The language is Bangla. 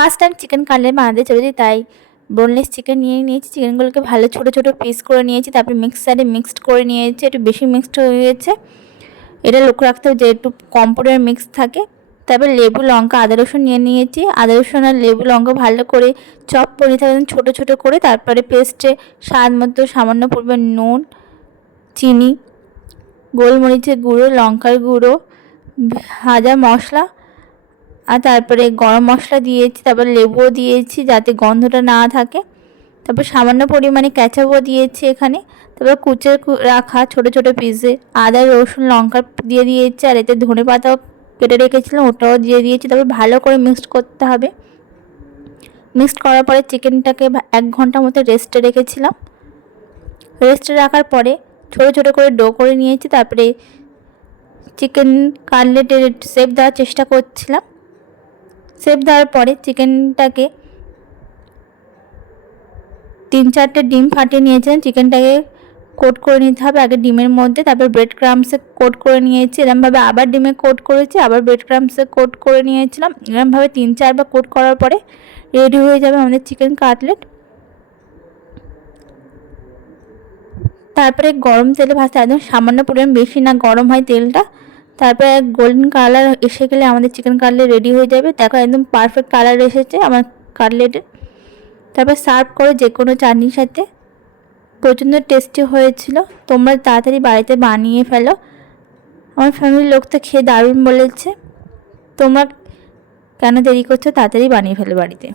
ফার্স্ট টাইম চিকেন কাটলেট বানাতে চলেছি, তাই বোনলেস চিকেন নিয়ে নিয়েছি। চিকেনগুলোকে ভালো ছোটো ছোটো পিস করে নিয়েছি, তারপরে মিক্সারে মিক্সড করে নিয়েছি। একটু বেশি মিক্সড হয়ে গেছে, এটা লক্ষ্য রাখতে হবে যে একটু কম পরিমাণে মিক্স থাকে। তারপর লেবু, লঙ্কা, আদা রসুন নিয়ে নিয়েছি। আদা রসুন আর লেবু লঙ্কা ভালো করে চপ করে নিতে হবে ছোটো ছোটো করে। তারপরে পেস্টে স্বাদ মতো সামান্য পরিমাণ নুন, চিনি, গোলমরিচের গুঁড়ো, লঙ্কার গুঁড়ো, ভাজা মশলা, আর তারপরে গরম মশলা দিয়েছি। তারপর লেবুও দিয়েছি যাতে গন্ধটা না থাকে। তারপর সামান্য পরিমাণে কেচাপও দিয়েছি এখানে। তারপর কুচে রাখা ছোটো ছোটো পিসে আদা রসুন লঙ্কা দিয়ে দিয়েছি, আর এতে ধনে পাতাও কেটে রেখেছিলাম, ওটাও দিয়ে দিয়েছি। তারপর ভালো করে মিক্সড করতে হবে। মিক্সড করার পরে চিকেনটাকে 1 ঘন্টা মতো রেস্টে রেখেছিলাম। রেস্টে রাখার পরে ছোটো ছোটো করে ডো করে নিয়েছি। তারপরে চিকেন কাটলেটের শেপ দেওয়ার চেষ্টা করছিলাম। শেপ দেওয়ার পরে চিকেনটাকে 3-4টে ডিম ফাটিয়ে নিয়েছিলাম। চিকেনটাকে কোট করে নিতে হবে আগে ডিমের মধ্যে, তারপর ব্রেড ক্রাম্বসে কোট করে নিয়েছি। এরমভাবে আবার ডিমে কোট করেছি, আবার ব্রেড ক্রাম্বসে কোট করে নিয়েছিলাম। এরমভাবে 3-4 বার কোট করার পরে রেডি হয়ে যাবে আমাদের চিকেন কাটলেট। তারপরে গরম তেলে ভাজতে একদম সামান্য পরিমাণ, বেশি না গরম হয় তেলটা। তারপরে গোল্ডেন কালার এসে গেলে আমাদের চিকেন কাটলেট রেডি হয়ে যাবে। দেখো একদম পারফেক্ট কালার এসেছে আমার কাটলেটের। তারপর সার্ভ করে যে কোনো চাটনির সাথে। প্রচণ্ড টেস্টি হয়েছিল, তোমরা তাড়াতাড়ি বাড়িতে বানিয়ে ফেলো। আমার ফ্যামিলির লোক তো খেয়ে দারুণ বলেছে। তোমরা কেন দেরি করছো, তাড়াতাড়ি বানিয়ে ফেলো বাড়িতে।